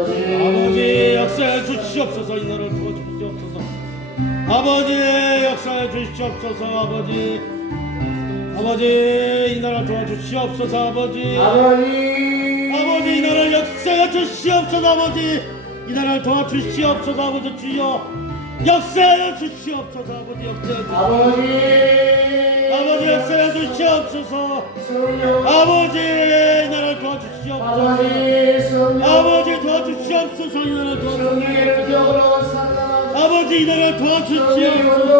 아버지 역사해 주시옵소서. 이 나라를 도와주시옵소서. 아버지 역사해 주시옵소서. 아버지 이 나라를 도와주시옵소서. 아버지 이 나라를 역사해 주시옵소서. 아버지 이 나라를 도와주시옵소서. 아버지 주여 역사해 주시옵소서. 아버지 역사해 주시옵소서. 아버지 이 나라를 도와주시옵소서. 아버지 도와주시옵소서. 이 나라를 도와주시옵소서. 아버지 이 나라를 도와주시옵소서.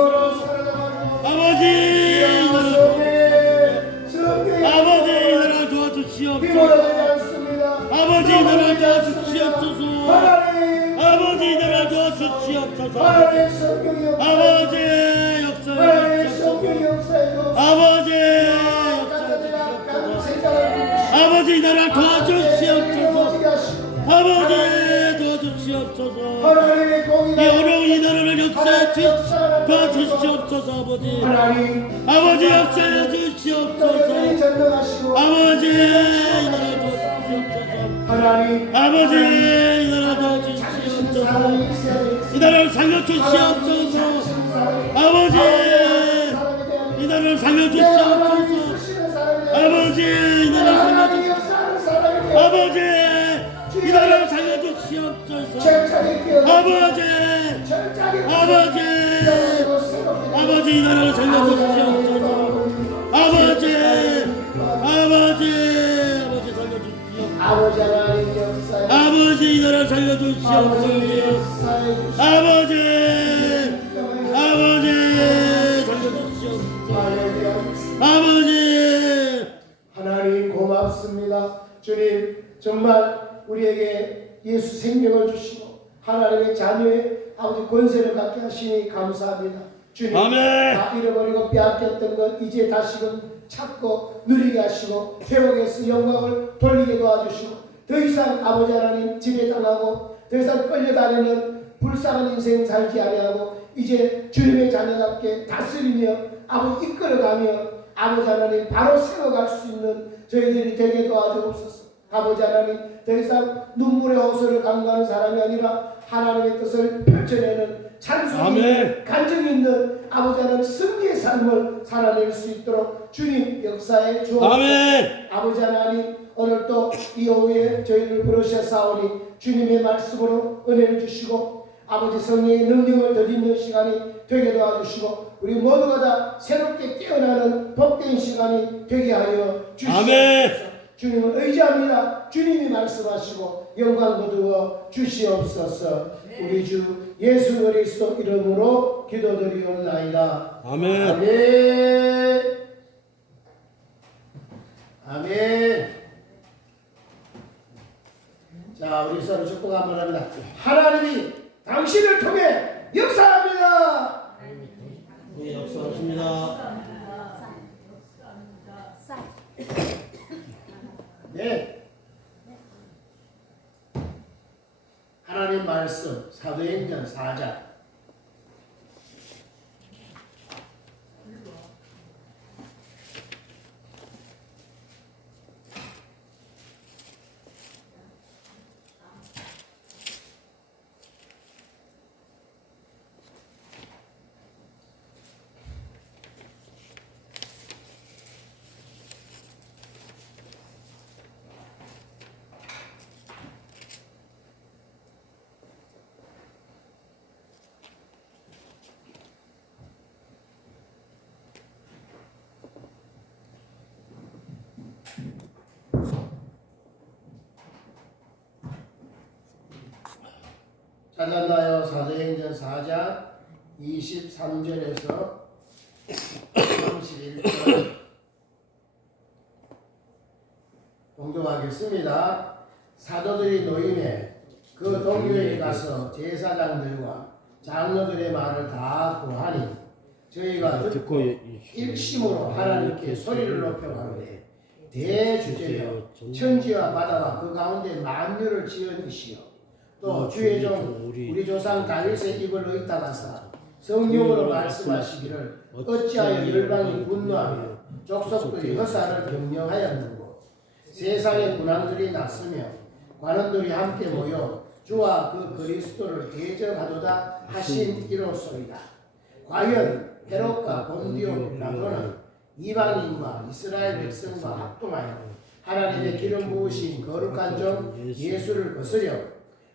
아버지 이 나라를 도와주시옵소서. 아버지 이 나라를 도와주시옵소서. 아버지 이 나라를 도와주시옵소서. 아버지 이 나라를 도와주시옵소서. 아버지 역사해 주시옵소서. 아버지 아버지 이 나라를 도와주시옵소서. 아버지 도와주시옵소서. 이 어려운 이 나라를 역사해 도와주시옵소서. 아버지 역사해 주시옵소서. 아버지 이 나라를 도와주시옵소서. 아버지 이 나라를 도와주시옵소서. 이 나라를 살려주시옵소서. 아버지 이 나라를 살려주시옵소서. 아버지 이 나라를 살려주시옵소서. 아버지 이 나라를 살려주시옵소서. 아버지 이 나라를 살려주시옵소서. 아버지 살려주시옵소서. 아버지 하나님 역사에 아버지 이 나라를 살려주시옵소서. 아버지 살려주시옵소서. 아버지 하나님 고맙습니다. 주님 정말 우리에게 예수 생명을 주시고 하나님의 자녀의 아버지 권세를 갖게 하시니 감사합니다. 주님 아멘. 다 잃어버리고 빼앗겼던 것 이제 다시금 찾고 누리게 하시고 회복해서 영광을 돌리게 도와주시고 더 이상 아버지 하나님 지배당하고 더 이상 끌려다니는 불쌍한 인생 살지 아니하고 이제 주님의 자녀답게 다스리며 아버지 이끌어가며 아버지 하나님 바로 세워갈 수 있는 저희들이 되게 도와주옵소서. 아버지 하나님 더 이상 눈물의 호소를 강구하는 사람이 아니라 하나님의 뜻을 펼쳐내는 찬송이 간증이 있는 아버지 하나님 승리의 삶을 살아낼 수 있도록 주님 역사에 주옵소서. 아버지 하나님 오늘 또 이 오후에 저희를 부르셨사오니 주님의 말씀으로 은혜를 주시고 아버지 성령의 능력을 더 있는 시간이 되게 도와주시고 우리 모두가 다 새롭게 깨어나는 복된 시간이 되게 하여 주시옵소서. 주님을 의지합니다. 주님이 말씀하시고 영광 거두어 주시옵소서. 우리 주 예수 그리스도 이름으로 기도드리옵나이다. 아멘. 아멘. 아멘. 자, 우리 서로 축복 한번 합니다. 하나님이 당신을 통해 역사합니다. 네, 역사하십니다. 네. 하나님 말씀 사도행전 4장 찾았나요? 사도행전 4장 23절에서 31절 봉독하겠습니다. 사도들이 노임에 그 동교에 가서 제사장들과 장로들의 말을 다 구하니 저희가 듣고 일심으로 하나님께 소리를 높여 가로되 대주제여 천지와 바다와 그 가운데 만유를 지은 이시여 또 주의 종 우리 조상 다윗의 입을 의따라사 성령으로 말씀하시기를 어찌하여 열방이 분노하며 족속들이 허사를 경영하였는고 세상의 군왕들이 났으며 관원들이 함께 모여 주와 그 그리스도를 대적하도다 하신 이로소이다. 과연 헤롯과 본디오 빌라도는 이방인과 이스라엘 백성과 합동하여 하나님의 기름 부으신 거룩한 종 예수를 거스려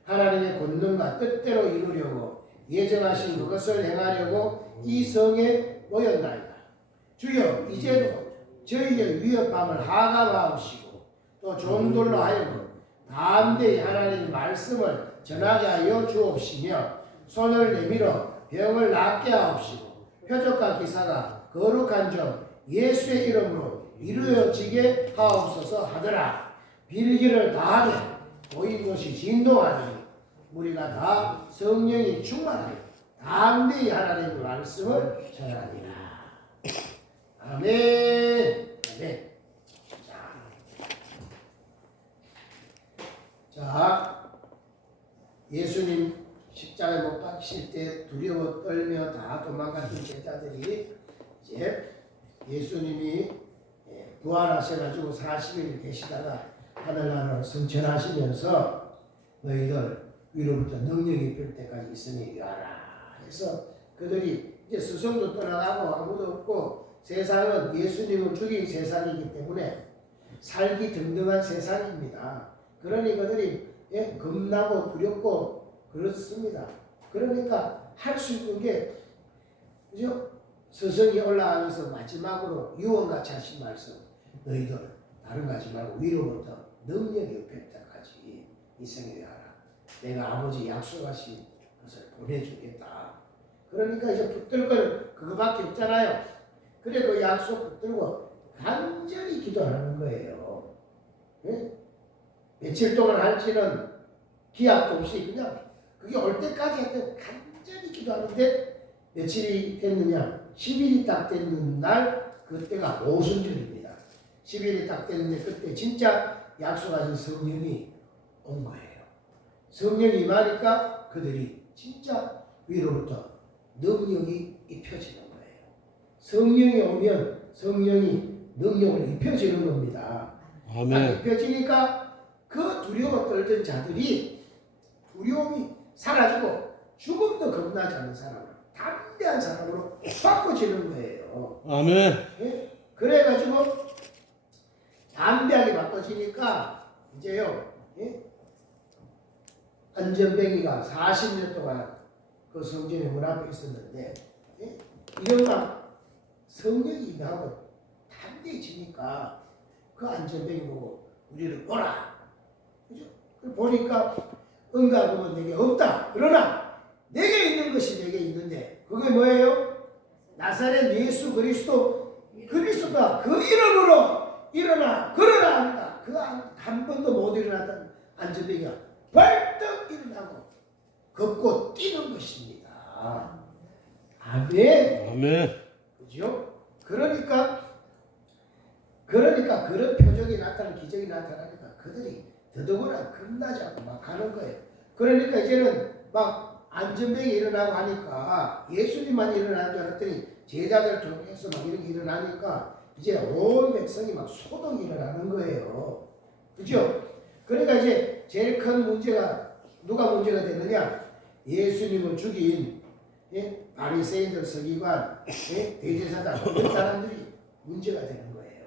하나님의 권능과 뜻대로 이루려고 예정하신 그것을 행하려고 이 성에 모였나이다. 주여 이제도 저희의 위협함을 하감하옵시고 또 종들로 하여금 담대히 하나님의 말씀을 전하게 하여 주옵시며 손을 내밀어 병을 낫게 하옵시고 표적과 기사가 거룩한 종 예수의 이름으로 이루어지게 하옵소서 하더라. 빌기를 다하되 보인 것이 진동하니 우리가 다 성령이 충만하여 담대히 하나님의 말씀을 전하니라. 아멘. 아멘. 자, 예수님 십자가에 못 박히실 때 두려워 떨며 다 도망갔던 제자들이 이제 예수님이 부활하셔가지고 40일 계시다가 하늘나라로 승천하시면서 너희들 위로부터 능력이 입힐 때까지 있으니 가라 해서 그들이 이제 스승도 떠나가고 아무도 없고 세상은 예수님을 죽인 세상이기 때문에 살기 등등한 세상입니다. 그러니 그들이 겁나고 두렵고 그렇습니다. 그러니까 할 수 있는 게 그죠? 스승이 올라가면서 마지막으로 유언같이 하신 말씀 너희들 다른 거 하지 말고 위로부터 능력이 입힐 때까지 이 생에 하라. 내가 아버지 약속하신 것을 보내주겠다. 그러니까 이제 붙들 걸 그거밖에 없잖아요. 그래 그 약속 붙들고 간절히 기도하는 거예요. 네? 며칠 동안 할지는 기약도 없이 그냥 그게 올 때까지 했던 간절히 기도하는데 며칠이 됐느냐? 10일이 딱 됐는 날 그때가 오순절입니다. 10일이 딱 됐는데 그때 진짜 약속하신 성령이 온 거예요. 성령이 임하니까 그들이 진짜 위로부터 능력이 입혀지는 거예요. 성령이 오면 성령이 능력을 입혀지는 겁니다. 아멘. 입혀지니까 그 두려워 떨던 자들이 두려움이 사라지고 죽음도 겁나지 않는 사람으로 담대한 사람으로 바꿔지는 거예요. 아멘. 예? 그래가지고 담대하게 바꿔지니까 이제요. 예? 안전뱅이가 40년 동안 그 성전의 문 앞에 있었는데 예? 이런가 성령이 임하고 담대해지니까 그 안전뱅이 보고 우리를 보라. 그죠? 보니까 응답은 내게 없다. 그러나 내게 있는 것이 내게 있는데 그게 뭐예요? 나사렛 예수 그리스도가 그 이름으로 일어나 걸어라 합니다. 그 한 번도 못 일어났던 안전뱅이가 벌떡 일어나고 걷고 뛰는 것입니다. 아멘. 아멘. 그죠? 그러니까 그런 표적이 나타나는 기적이 나타나니까 그들이 더더구나 겁나지 않고 막 가는 거예요. 그러니까 이제는 막 안전뱅이 일어나고 하니까 예수님만 일어나는 줄 알았더니 제자들 통해서 막 이런 게 일어나니까 이제 온 백성이 막 소동이 일어나는 거예요. 그죠? 그러니까 이제 제일 큰 문제가 누가 문제가 되느냐? 예수님을 죽인 바리새인들 서기관, 대제사장 그런 사람들이 문제가 되는 거예요.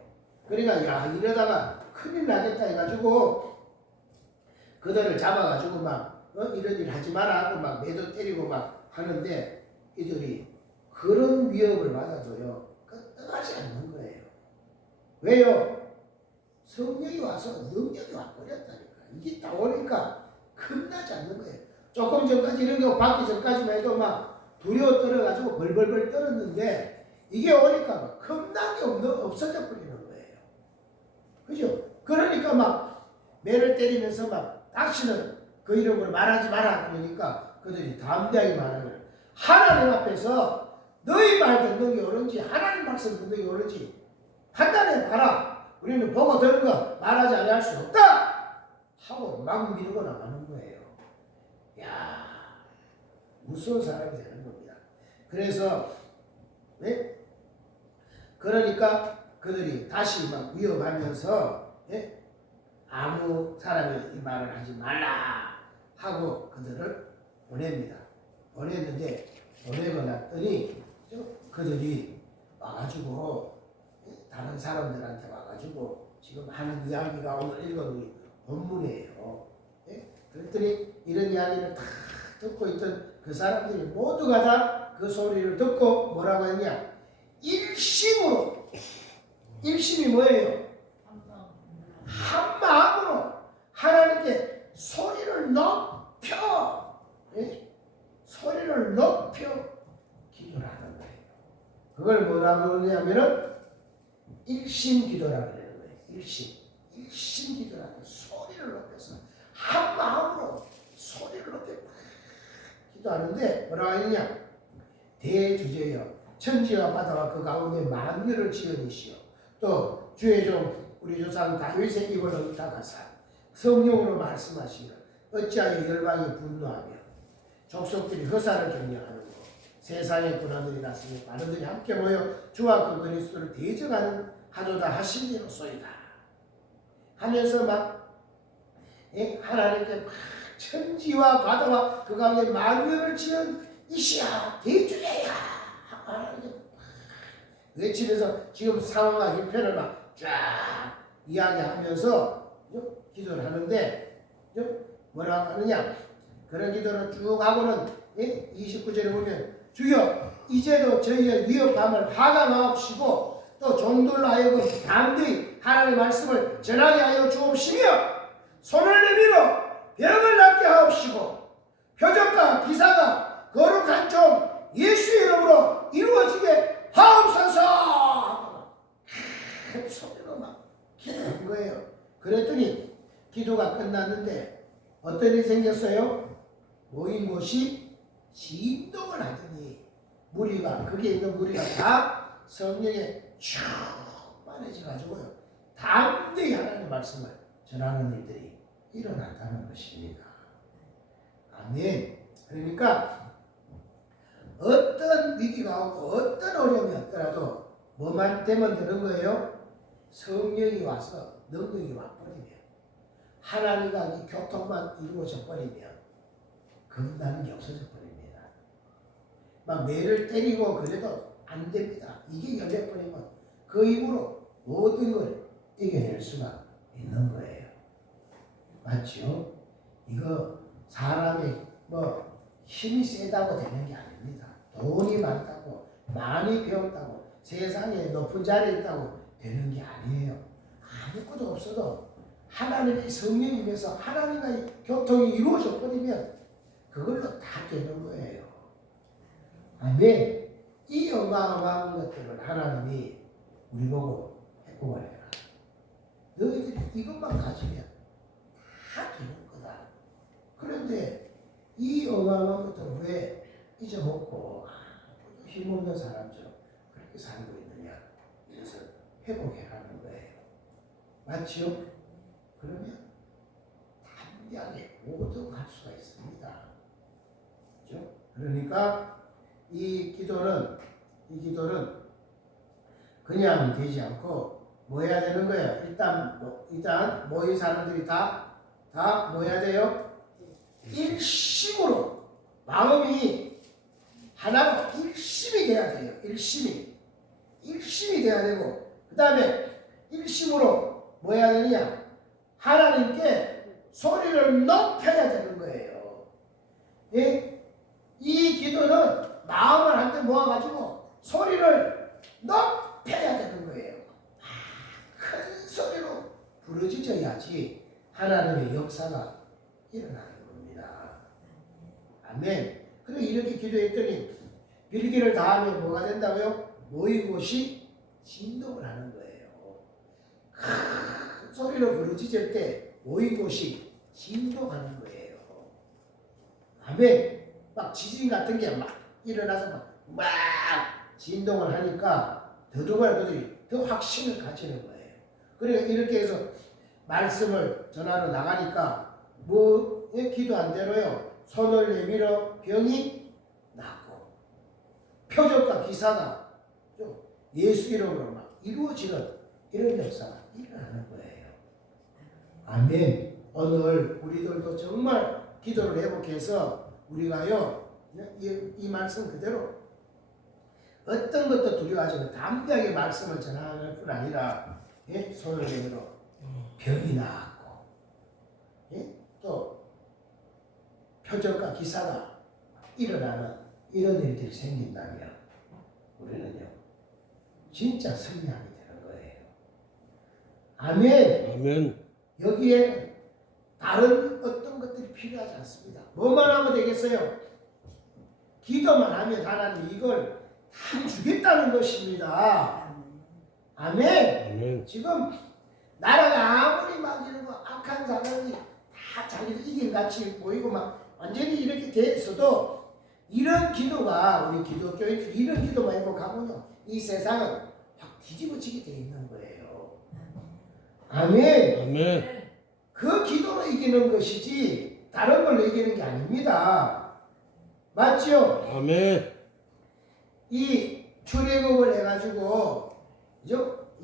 그러니까 야 이러다가 큰일 나겠다 해가지고 그들을 잡아가지고 막 이런 일 하지 마라 하고 막 매도 때리고 막 하는데 이들이 그런 위협을 받아도요 끄떡하지 않는 거예요. 왜요? 성령이 와서 능력이 와버렸다니까. 이게 딱 오니까 겁나지 않는 거예요. 조금 전까지 이런 거 받기 전까지만 해도 막 두려워 떨어가지고 벌벌벌 떨었는데 이게 오니까 막 겁난 게 없어져 버리는 거예요. 그죠? 그러니까 막 매를 때리면서 막 다시는 그 이름으로 말하지 마라 그러니까 그들이 담대하게 말하는 거예요. 하나님 앞에서 너희 말 듣는 게 옳은지 하나님 말씀 듣는 게 옳은지 판단해 봐라. 우리는 보고 들은 거 말하지 않을 수 없다 하고 막 밀고 나가는 거예요. 야 무서운 사람이 되는 겁니다. 그래서 그러니까 그들이 다시 막 위협하면서 아무 사람이 이 말을 하지 말라 하고 그들을 보냅니다. 보냈는데 보내고 났더니 그들이 와가지고 다른 사람들한테 와가지고 지금 하는 이야기가 오늘 읽어놓은 본문이에요. 그랬더니 이런 이야기를 다 듣고 있던 그 사람들이 모두가 다 그 소리를 듣고 뭐라고 했냐? 일심으로. 일심이 뭐예요? 한 마음으로 하나님께 소리를 높여 소리를 높여 기도를 하는 거예요. 그걸 뭐라고 그러냐면은 일심 기도라고 그러는 거예요. 일심 기도라고 소리를 높여서 한 마음으로 소리를 높여 기도하는데 뭐라고 했냐? 대주제여 천지와 바다와 그 가운데 만유를 지으시오. 또 주의 종 우리 조상 다윗의 입을 응탁하사 성령으로 말씀하시기를 어찌하여 열방이 분노하며 족속들이 허사를 경영하는 것 세상의 군하들이 났으니 많은들이 함께 모여 주와 그 그리스도를 대적하는 하도다 하시니로소이다 하면서 막 하나님께 막 천지와 바다와 그 가운데 만유를 지은 이시야 대주제야 하나님께 외치면서 지금 상황과 형편을 막 쫙 이야기하면서 기도를 하는데 뭐라고 하느냐? 그런 기도를 쭉 하고는 29절에 보면 주여 이제도 저희의 위협함을 하강하옵시고 또 종들로 하여금 담대히 하나님의 말씀을 전하게 하여 주옵시며 손을 내밀어 병을 낫게 하옵시고 표적과 기사가 거룩한 종 예수의 이름으로 이루어지게 하옵소서. 큰 소리로 막 기도한 거예요. 그랬더니 기도가 끝났는데 어떤 일이 생겼어요? 모인 곳이 진동을 하더니 무리가 거기에 있는 무리가 다 성령에 충만해져 가지고요 담대히 하나님의 말씀을 전하는 일들이 일어난다는 것입니다. 아멘. 그러니까 어떤 위기가 오고 어떤 어려움이 왔더라도 뭐만 되면 되는 거예요? 성령이 와서 능력이 와버리면 하나님과 이 교통만 이루어져 버리면 금단은 없어져 버립니다. 막 매를 때리고 그래도 안 됩니다. 이게 열려버리면 그 힘으로 모든 걸 이겨낼 수가 있는 거예요. 맞죠? 이거 사람이 뭐 힘이 세다고 되는 게 아닙니다. 돈이 많다고 많이 배웠다고 세상에 높은 자리에 있다고 되는 게 아니에요. 아무것도 없어도 하나님의 성령이 임해서 하나님과의 교통이 이루어져 버리면 그걸로 다 되는 거예요. 아멘. 이 어마어마한 것들을 하나님이 우리 보고 회복을 해라. 너희들이 이것만 가지면 다 되는 거다. 그런데 이 어마어마한 것들을 왜 잊어먹고 힘없는 사람처럼 그렇게 살고 있느냐. 이것을 회복해라는 거예요. 맞지요? 그러면 담대하게 모두 갈 수가 있습니다. 그렇죠? 그러니까 이 기도는 그냥 되지 않고 뭐 해야 되는 거예요? 일단 모인 사람들이 다 뭐 해야 돼요? 일심으로 마음이 하나로 일심이 돼야 돼요. 일심이 돼야 되고 그 다음에 일심으로 뭐 해야 되느냐? 하나님께 소리를 높여야 되는 거예요. 예? 이 기도는 마음을 한데 모아가지고 소리를 높여야 되는 거예요. 큰 소리로 부르짖어야지 하나님의 역사가 일어나는 겁니다. 아멘. 그리고 이렇게 기도했더니 빌기를 다하면 뭐가 된다고요? 모인 곳이 진동을 하는 거예요. 큰 소리로 부르짖을 때 모인 곳이 진동하는 거예요. 아멘. 막 지진 같은 게 막 일어나서 막 진동을 하니까 더더욱 그들이 더 확신을 가지는 거예요. 그러니까 이렇게 해서 말씀을 전하러 나가니까 뭐에 기도한 대로요. 손을 내밀어 병이 낫고 표적과 기사가 예수 이름으로 막 이루어지는 이런 역사가 일어나는 거예요. 아멘. 오늘 우리들도 정말 기도를 회복해서 우리가요 이 말씀 그대로 어떤 것도 두려워하지 않고 담대하게 말씀을 전하는 뿐 아니라 손을 내밀어 병이 나았고 또 표적과 기사가 일어나는 이런 일들이 생긴다면 우리는요 진짜 승리하게 되는 거예요. 아멘. 아멘. 여기에 다른 어떤 것들이 필요하지 않습니다. 뭐만 하면 되겠어요? 기도만 하면 하나님 이걸 다 주겠다는 것입니다. 아멘. 아멘. 지금 나라가 아무리 막 이러고 악한 사람이 다 자기를 이긴 같이 보이고 막 완전히 이렇게 돼 있어도 이런 기도가 우리 기독교인들이 이런 기도만 행복하면요 이 세상은 확 뒤집어지게 돼 있는 거예요. 아멘. 아멘. 그 기도로 이기는 것이지 다른 걸로 이기는 게 아닙니다. 맞죠? 아멘. 이 출애굽을 해가지고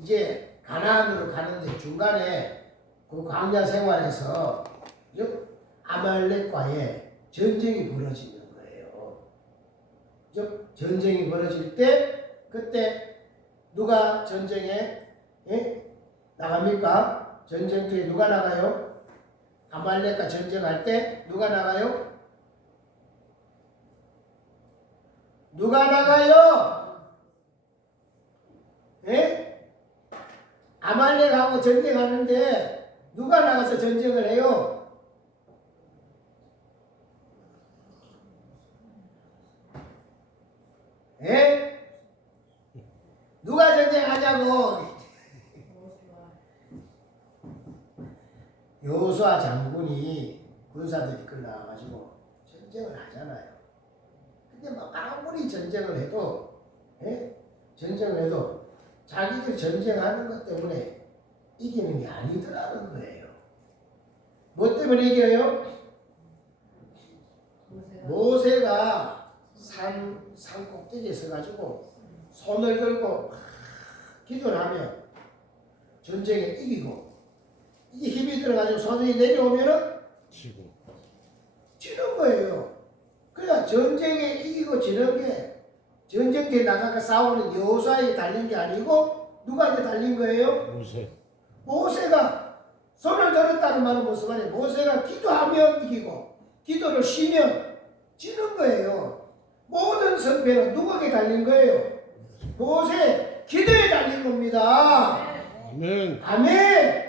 이제 가나안으로 가는데 중간에 그 광야 생활에서 아말렉과의 전쟁이 벌어지는 거예요. 전쟁이 벌어질 때 그때 누가 전쟁에 나갑니까? 전쟁터에 누가 나가요? 아말렉과 전쟁할 때 누가 나가요? 누가 나가요? 아말렉하고 전쟁하는데 누가 나가서 전쟁을 해요? 누가 전쟁하냐고? 여호수아 장군이 군사들이 끌려와가지고 전쟁을 하잖아요. 근데 막 아무리 전쟁을 해도 자기들 전쟁하는 것 때문에 이기는 게 아니더라는 거예요. 뭐 때문에 이겨요? 모세가 산 꼭대기에 서가지고 손을 들고 기도를 하면 전쟁에 이기고 이게 힘이 들어가지고 손이 내려오면은 지는 거예요. 그러니까 전쟁에 이기고 지는 게 전쟁터에 나가서 싸우는 여호수아에 달린 게 아니고 누구한테 달린 거예요? 모세가 손을 들었다는 말은 무슨 말이에요? 모세가 기도하면 이기고 기도를 쉬면 지는 거예요. 모든 성패는 누구에게 달린 거예요? 모세 기도에 달린 겁니다. 아멘. 아멘.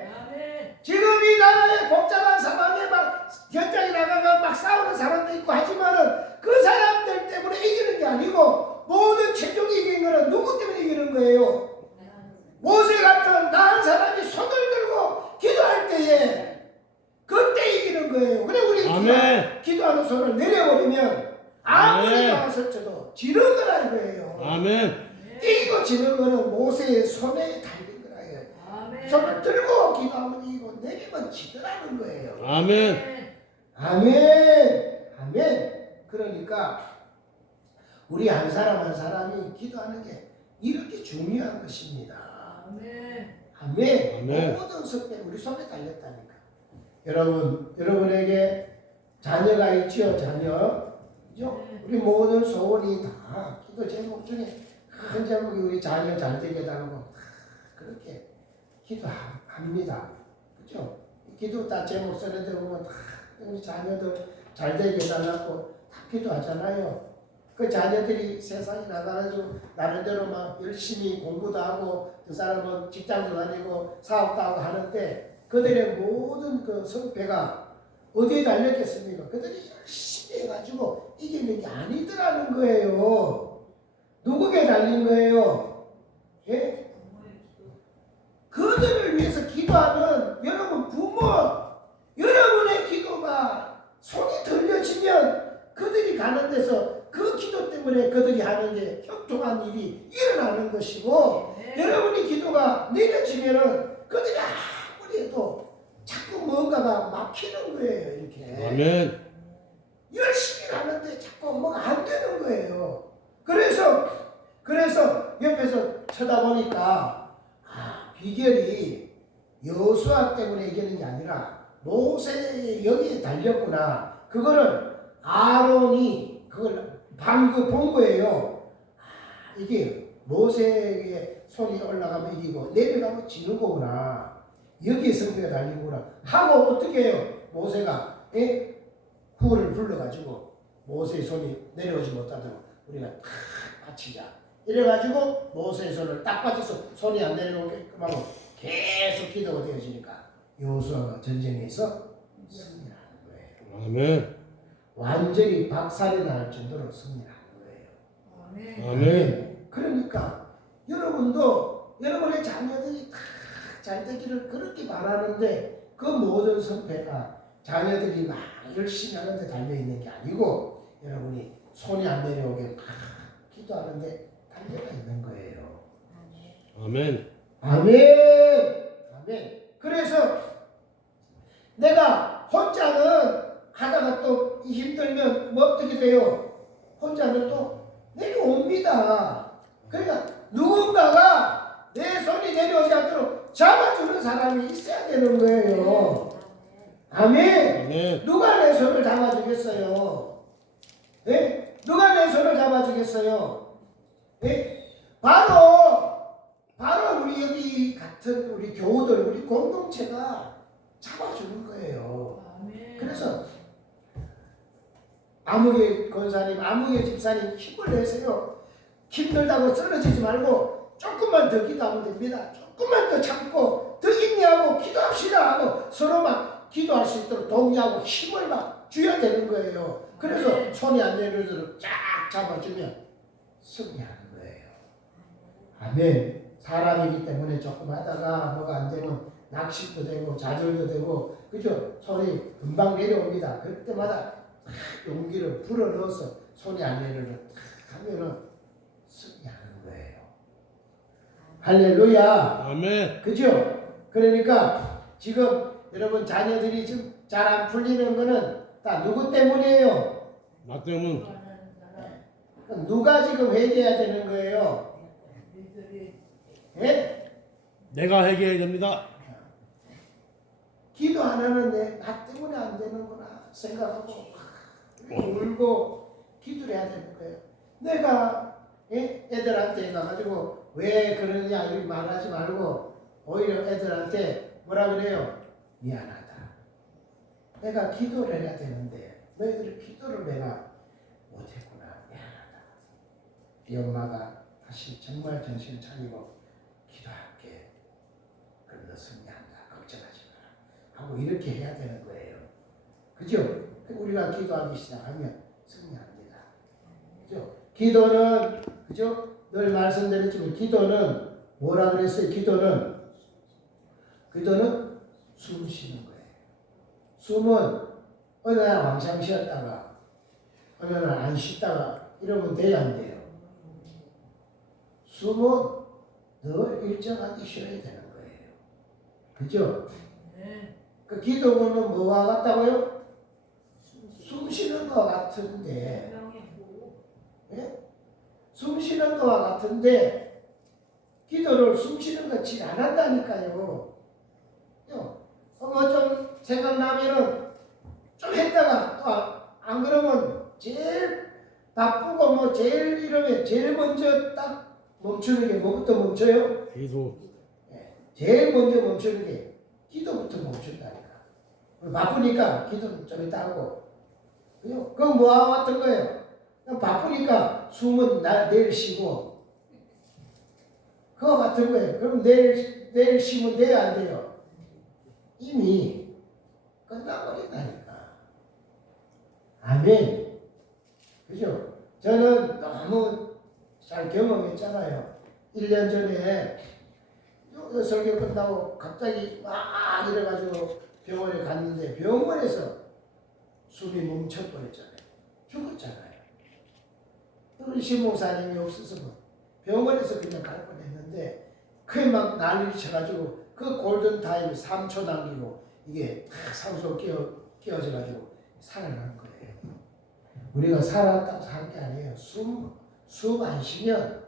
지금 이 나라의 복잡한 상황에 막 현장에 나가서 막 싸우는 사람도 있고 하지만은 그 사람들 때문에 이기는 게 아니고 모든 최종이 이기는 거는 누구 때문에 이기는 거예요? 모세 같은 나은 사람이 손을 들고 기도할 때에 그때 이기는 거예요. 그래 우리 기도하는 손을 내려버리면 아무리 나와서 쳐도 지는 거라는 거예요. 아멘. 이기고 지는 거는 모세의 손에 달린 거라요. 손을 들고 기도하면 이기고 내리면 지더라는 거예요. 아멘. 아멘. 아멘. 그러니까 우리 한 사람 한 사람이 기도하는 게 이렇게 중요한 것입니다. 아멘. 모든 석배는 우리 손에 달렸다니까. 여러분에게 자녀가 있지요, 자녀. 우리 모든 소원이 다 기도 제목 중에 큰 제목이 우리 자녀 잘 되게 해달라고 그렇게 기도합니다. 그죠? 기도 다 제목 쓰는데 보면 다 우리 자녀들 잘 되게 해달라고 다 기도하잖아요. 그 자녀들이 세상에 나가가지고 나름대로 막 열심히 공부도 하고 그 사람은 직장도 다니고 사업도 하고 하는데 그들의 모든 그 성패가 어디에 달렸겠습니까? 그들이 열심히 해가지고 이기는 게 아니더라는 거예요. 누구에게 달린 거예요? 예? 그들을 위해서 기도하면 여러분 부모 여러분의 기도가 손이 들려지면 그들이 가는 데서 그 기도 때문에 그들이 하는 게 형통한 일이 일어나는 것이고 여러분의 기도가 내려지면은 그들이 아무리 해도 자꾸 뭔가가 막히는 거예요. 이렇게 아멘. 열심히 하는데 자꾸 뭐가 안 되는 거예요. 그래서 옆에서 쳐다보니까 비결이 여호수아 때문에 이기는 게 아니라 모세의 여기에 달렸구나. 그거를 아론이 그걸 방금 본 거예요. 이게 모세의 손이 올라가면 이기고 내려가면 지는 거구나. 여기에 승패가 달린 거구나. 하고 어떻게 해요? 모세가 후를 불러가지고 모세의 손이 내려오지 못하도록 우리가 탁 받치자. 이래가지고 모세의 손을 딱 받쳐서 손이 안 내려오게끔 하고 계속 기도가 되어지니까 여호수아가 전쟁에서 승리하는 거예요. 아멘. 완전히 박살이 날 정도로 승리하는 거예요. 아멘. 그러니까 여러분도 여러분의 자녀들이 다 잘 되기를 그렇게 바라는데 그 모든 선패가 자녀들이 막 열심히 하는데 달려있는 게 아니고 여러분이 손이 안 내려오게 막 기도하는데 달려가 있는 거예요. 아멘. 아멘. 아멘. 그래서 내가 혼자는 하다가 또 힘들면 뭐 어떻게 돼요? 혼자는 또 내려옵니다. 그러니까 누군가가 내 손이 내려오지 않도록 잡아주는 사람이 있어야 되는 거예요. 아멘. 아멘. 누가 내 손을 잡아주겠어요? 예? 누가 내 손을 잡아주겠어요? 예? 바로 우리 여기 같은 우리 교우들, 우리 공동체가 잡아주는 거예요. 그래서 아무개 권사님, 아무개 집사님 힘을 내세요. 힘들다고 쓰러지지 말고 조금만 더 기도하면 됩니다. 조금만 더 참고 더 인내하고 기도합시다 하고 서로만 기도할 수 있도록 동의하고 힘을 막 줘야 되는 거예요. 그래서 손이 안 내려오도록 쫙 잡아주면 승리하는 거예요. 아멘. 사람이기 때문에 조금 하다가 뭐가 안 되면 낙심도 되고 좌절도 되고 그죠? 손이 금방 내려옵니다. 그때마다 용기를 불어넣어서 손이 안 내려오도록 하면은 승리하는 거예요. 할렐루야. 아멘. 그죠? 그러니까 지금 여러분 자녀들이 지금 잘 안 풀리는 거는 다 누구 때문이에요? 나 때문. 그럼 누가 지금 회개해야 되는 거예요? 예? 내가 해결해야 됩니다. 기도 안 하는데 나 때문에 안 되는구나 생각하고 울고 기도를 해야 되는 거예요. 내가 애들한테 가가지고 왜 그러냐 이렇게 말하지 말고 오히려 애들한테 뭐라 그래요? 미안하다. 내가 기도를 해야 되는데 너희들이 기도를 내가 못했구나. 미안하다. 이 엄마가 다시 정말 정신을 차리고 기도할게. 그럼 너 승리한다. 걱정하지 마라. 하고 이렇게 해야 되는 거예요. 그죠? 우리가 기도하기 시작하면 승리합니다. 그죠? 기도는 그죠? 늘 말씀드렸지만 기도는 뭐라 그랬어요? 기도는 숨 쉬는 거예요. 숨은 어느 날 왕창 쉬었다가 어느 날 안 쉬다가 이러면 돼야 안 돼요. 숨은 늘 일정하게 쉬어야 되는 거예요. 그죠? 그 기도는 뭐와 같다고요? 숨 쉬는 것 같은데 예? 숨 쉬는 것과 같은데 기도를 숨 쉬는 것 같이 안 한다니까요. 뭐 좀 생각나면은 좀 했다가 또 안 그러면 제일 바쁘고 뭐 제일 이러면 제일 먼저 딱 멈추는 게 뭐부터 멈춰요? 기도. 제일 먼저 멈추는 게 기도부터 멈춘다니까. 바쁘니까 기도는 좀 이따 하고 그건 뭐와 같은 거예요? 바쁘니까 숨은 내일 쉬고 그거 같은 거예요. 그럼 내일 쉬면 돼요 안 돼요? 이미 끝나버린다니까. 아멘. 그죠? 저는 너무 잘 경험했잖아요. 1년 전에 설교 끝나고 갑자기 막 이래가지고 병원에 갔는데 병원에서 숨이 멈춰버렸잖아요. 죽었잖아요. 우리 신목사님이 없어서 병원에서 그냥 갈 뻔했는데 그게 막 난리를 쳐가지고 그 골든타임 3초 남기고 이게 산소 끼어져가지고 살아난 거예요. 우리가 살았다고 산 게 아니에요. 숨 안 쉬면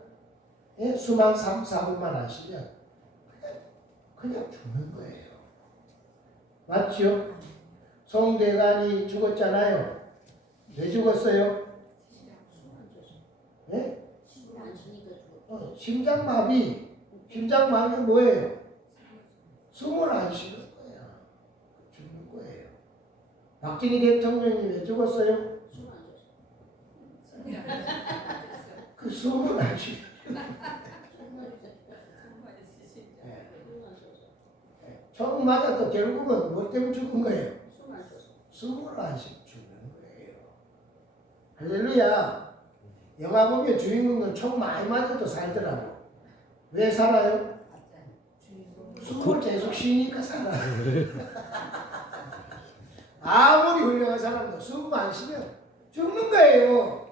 숨 한 3, 4분만 안 쉬면 그냥 죽는 거예요. 맞죠? 송대관이 죽었잖아요. 왜 죽었어요? 네? 심장마비. 심장마비 뭐예요? 숨을 안 쉬는 거야. 죽는 거예요. 박정희 대통령이 왜 죽었어요? 그 숨을 안 쉬는 총 맞아도 결국은 뭐 때문에 죽은 거예요? 숨을 안 쉬고 죽는 거예요. 할렐루야. 영화 보면 주인공은 총 많이 맞아도 살더라고. 왜 살아요? 숨을 계속 쉬니까 살아요. 아무리 훌륭한 사람도 숨 안 쉬면 죽는 거예요.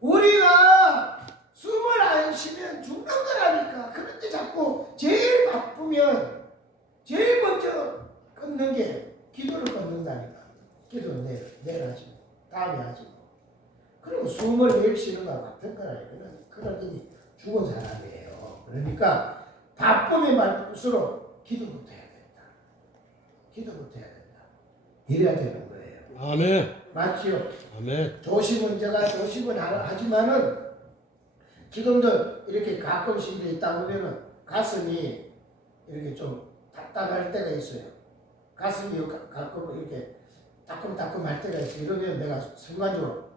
우리가 숨을 안 쉬면 죽는 거라니까. 그런데 자꾸 제일 바쁘면 제일 먼저 끊는 게 기도를 끊는다니까. 기도 내일 하지 뭐. 다음에 하지 뭐. 그리고 숨을 내일 쉬는 것 같은 거라. 그런 일이 죽은 사람이에요. 그러니까 바쁘면 바쁠수록 기도부터 해야 된다. 기도부터 해야 된다. 이래야 되는 거예요. 아멘. 맞지요? 아멘. 조심은 제가 조심은 하지만은 지금도 이렇게 가끔씩 이렇게 있다 보면은 가슴이 이렇게 좀 답답할 때가 있어요. 가슴이 가끔 이렇게 따끔따끔할 때가 있어요. 이러면 내가 순간적으로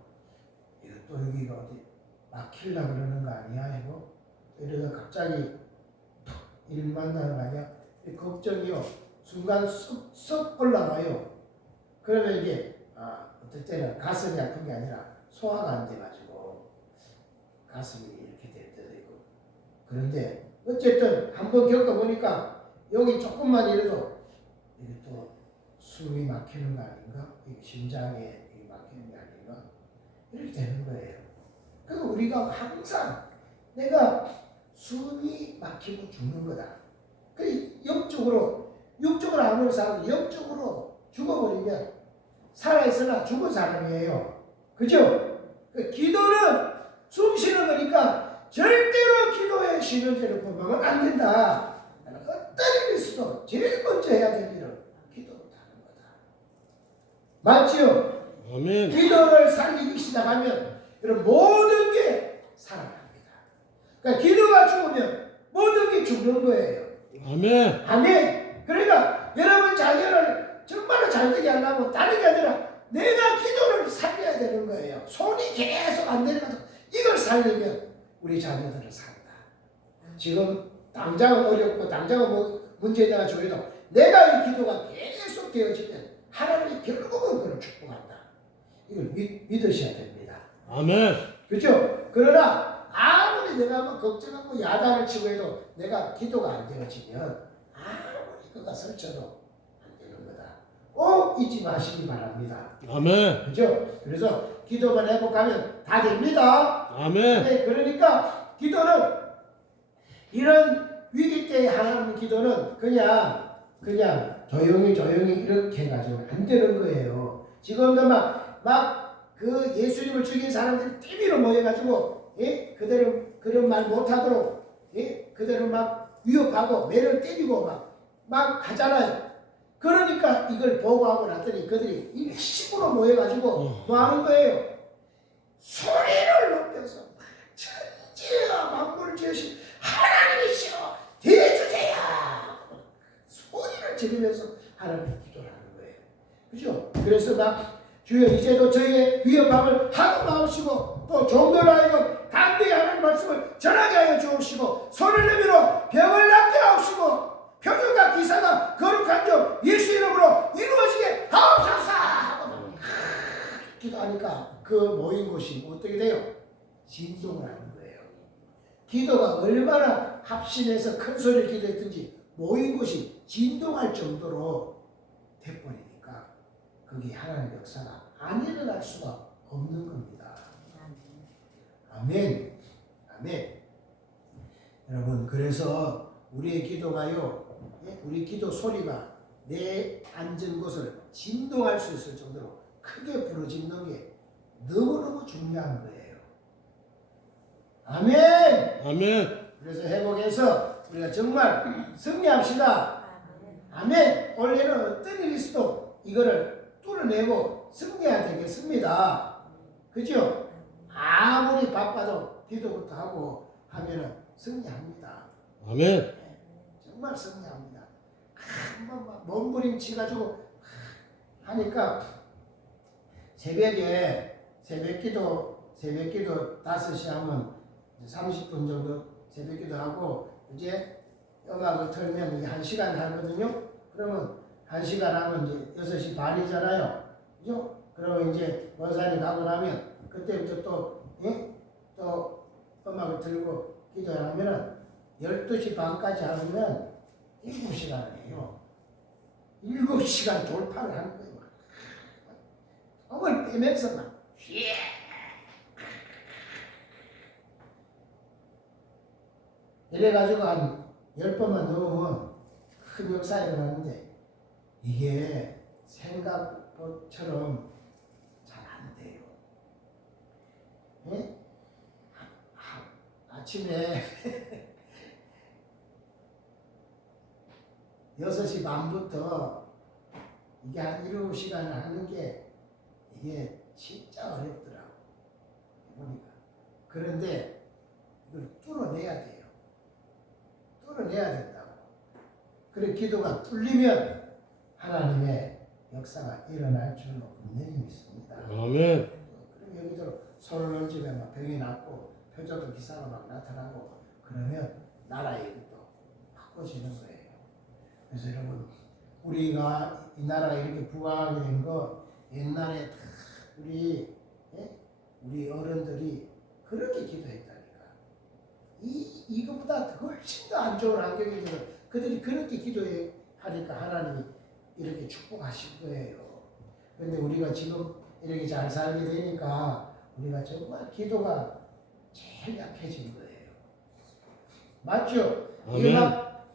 이거 또 여기가 어디 막힐라 그러는 거 아니야 이거? 이러다 갑자기 일 만나는 거 아니야? 걱정이요. 순간 쏙 올라와요. 그러면 이게 어떨 때는 가슴이 아픈 게 아니라 소화가 안 돼가지고 가슴이 이렇게 될 때도 있고. 그런데 어쨌든 한번 겪어보니까 여기 조금만 이래도 이게 또 숨이 막히는 거 아닌가? 이게 심장에 막히는 게 아닌가? 이렇게 되는 거예요. 그래서 우리가 항상 내가 숨이 막히고 죽는 거다. 그 영적으로 육적으로 아무리 살아도 영적으로 죽어버리면 살아있으나 죽은 사람이에요. 그죠? 그 기도는 숨 쉬는 거니까 절대로 기도에 쉬는 보면 안 된다. 어떤 일이 있어도 제일 먼저 해야 될 일은 기도부터 하는 거다. 맞지요? 아멘. 기도를 살리기 시작하면 여러분 모든 게 살아납니다. 그러니까 기도가 죽으면 모든 게 죽는 거예요. 아멘. 아멘. 그러니까 여러분 자녀를 정말로 잘되게 하려면 다른 게 아니라 내가 기도를 살려야 되는 거예요. 손이 계속 안 내려가서 이걸 살리면 우리 자녀들은 산다. 지금 당장은 어렵고 당장은 뭐 문제가 조여도 내가 이 기도가 계속 되어지면 하나님이 결국은 그걸 축복한다. 이걸 믿으셔야 됩니다. 아멘. 그렇죠? 그러나 아무리 내가 뭐 걱정하고 야단을 치고 해도 내가 기도가 안 되어지면 아무리 그가 설쳐도 안 되는 거다. 꼭 잊지 마시기 바랍니다. 아멘. 그렇죠? 그래서 기도만 회복하면 다 됩니다. 아멘. 네, 그러니까 기도는 이런 위기 때의 하나님 기도는 그냥 조용히 이렇게 해가지고 안 되는 거예요. 지금도 막 그 예수님을 죽인 사람들이 TV로 모여가지고 그대로 말 못하도록 그대로 막 위협하고 매를 때리고 막 하잖아요. 그러니까 이걸 보고하고 났더니 그들이 일심으로 모여가지고 뭐 하는 거예요? 소리를 높여서 천지와 만물을 지으신 하나님이시여 대주제야 소리를 지르면서 하나님께 기도를 하는 거예요. 그죠? 그래서 막 주여 이제도 저희의 위협함을 하고 마옵시고 또 종들로 하여금 담대히 하나님 말씀을 전하게 하여 주옵시고 손을 내밀어 병을 낫게 하옵시고 표적과 기사가 거룩한 점 예수 이름으로 이루어지게 하옵소서 하고 기도하니까 그 모인 곳이 어떻게 돼요? 진동을 하는 거예요. 기도가 얼마나 합심해서 큰 소리를 기도했든지 모인 곳이 진동할 정도로 돼버리니까 그게 하나님의 역사가 안 일어날 수가 없는 겁니다. 아멘. 아멘. 여러분 그래서 우리의 기도가요. 우리 기도 소리가 내 앉은 곳을 진동할 수 있을 정도로 크게 부르짖는 게 너무너무 중요한 거예요. 아멘. 아멘. 그래서 회복해서 우리가 정말 승리합시다. 아멘. 원래는 어떤 일이 있어도 이거를 뚫어내고 승리해야 되겠습니다. 그죠? 아무리 바빠도 기도부터 하고 하면은 승리합니다. 아멘. 정말 승리합니다. 한번 막 몸부림치가지고 하니까 새벽기도 5시 하면 30분 정도 새벽기도 하고 이제 음악을 틀면 이게 1시간 하거든요. 그러면 1시간 하면 이제 6시 반이잖아요. 그죠? 그러면 이제 원산이 가고 나면 그때부터 또 음악을 틀고 기도하면은 12시 반까지 하면 7시간이에요. 7시간 돌파를 하는 거예요. 을 빼면서 막 이래가지고 한 10번만 넘으면 큰 역사가 일어나는데 이게 생각처럼 잘 안 돼요. 예? 아침에 6시 반부터 이게 한 7시간 하는 게 이게 진짜 어렵더라고. 보니까. 그런데 이걸 뚫어내야 돼요. 뚫어내야 된다고. 그래 기도가 뚫리면 하나님의 역사가 일어날 줄로 분명히 믿습니다. 아멘. 그럼 여기저로 손을 얹으면 막 병이 낫고 표적도 기사가 막 나타나고 그러면 나라의 일도 바꿔지는 거예요. 그래서 여러분 우리가 이 나라가 이렇게 부강하게 된 거 옛날에 다 우리 어른들이 그렇게 기도했다니까. 이거보다 훨씬 더 안 좋은 환경인데 그들이 그렇게 기도하니까 하나님이 이렇게 축복하신 거예요. 그런데 우리가 지금 이렇게 잘 살게 되니까 우리가 정말 기도가 제일 약해진 거예요. 맞죠?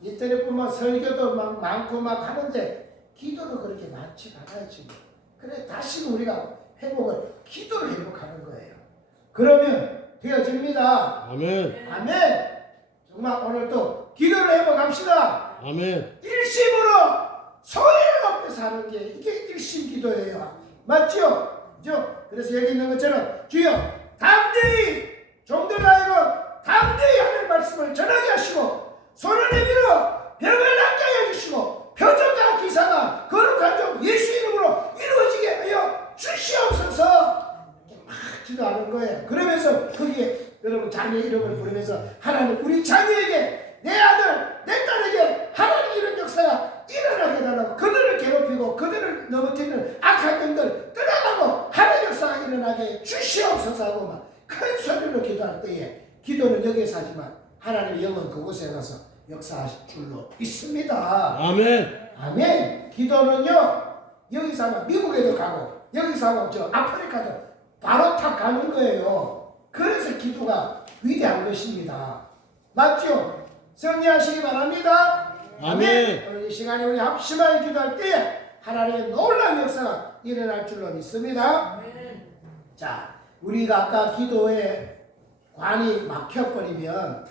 인터넷뿐만 설교도 막 많고 막 하는데 기도도 그렇게 많지 않아요 지금. 그래 다시 우리가 회복을 기도를 회복하는 거예요. 그러면 되어집니다. 아멘. 아멘. 정말 오늘 또 기도를 회복합시다. 아멘. 일심으로 소리를 높여 사는 게 이게 일심 기도예요. 맞죠? 그죠? 그래서 여기 있는 것처럼 주여 담대히 종들 나이로 담대히 하는 말씀을 전하게 하시고 손을 내밀어 병을 낫게 해주시고 표적과 기사가 거룩한 종 예수 이름으로 이루어지게 하여 주시옵소서. 이렇게 막 기도하는 거예요. 그러면서 거기에 여러분 자녀 이름을 부르면서 하나님 우리 자녀에게 내 아들 내 딸에게 하나님 이런 역사가 일어나게 달라고 그들을 괴롭히고 그들을 넘어뜨리는 악한 영들 떠나가고 하나님 역사가 일어나게 주시옵소서 하고 막 큰 소리로 기도할 때에 기도는 여기서 하지만 하나님의 영은 그곳에 가서 역사하실 줄로 믿습니다. 아멘. 아멘. 기도는요 여기서 하면 미국에도 가고 여기서 하면 저 아프리카도 바로 탁 가는 거예요. 그래서 기도가 위대한 것입니다. 맞죠? 승리하시기 바랍니다. 아멘. 오늘 이 시간에 우리 합심하게 기도할 때에 하나님의 놀라운 역사가 일어날 줄로 믿습니다. 자, 우리가 아까 기도에 관이 막혀버리면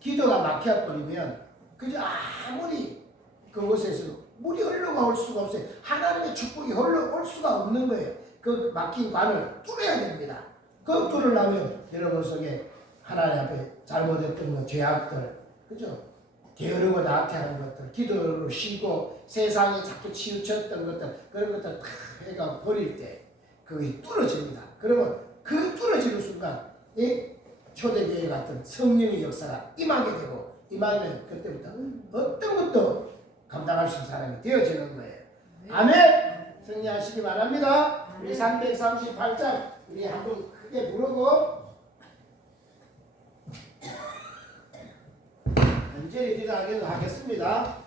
기도가 막혀버리면 그저 아무리 그곳에서 물이 흘러올 수가 없어요. 하나님의 축복이 흘러올 수가 없는 거예요. 그 막힌 관을 뚫어야 됩니다. 그 뚫으려면 여러분 속에 하나님 앞에 잘못했던 것, 죄악들, 그죠? 게으르고 나태한 것들, 기도로 쉬고 세상에 자꾸 치우쳤던 것들, 그런 것들 다 해가 버릴 때 그게 뚫어집니다. 그러면 그 뚫어지는 순간 이 초대교회 같은 성령의 역사가 임하게 되고 임하면 그때부터 어떤 것도 감당할 수 있는 사람이 되어지는 거예요. 아멘! 승리하시기 바랍니다. 우리 338장 우리 한번 크게 부르고 간절히 기도하겠습니다.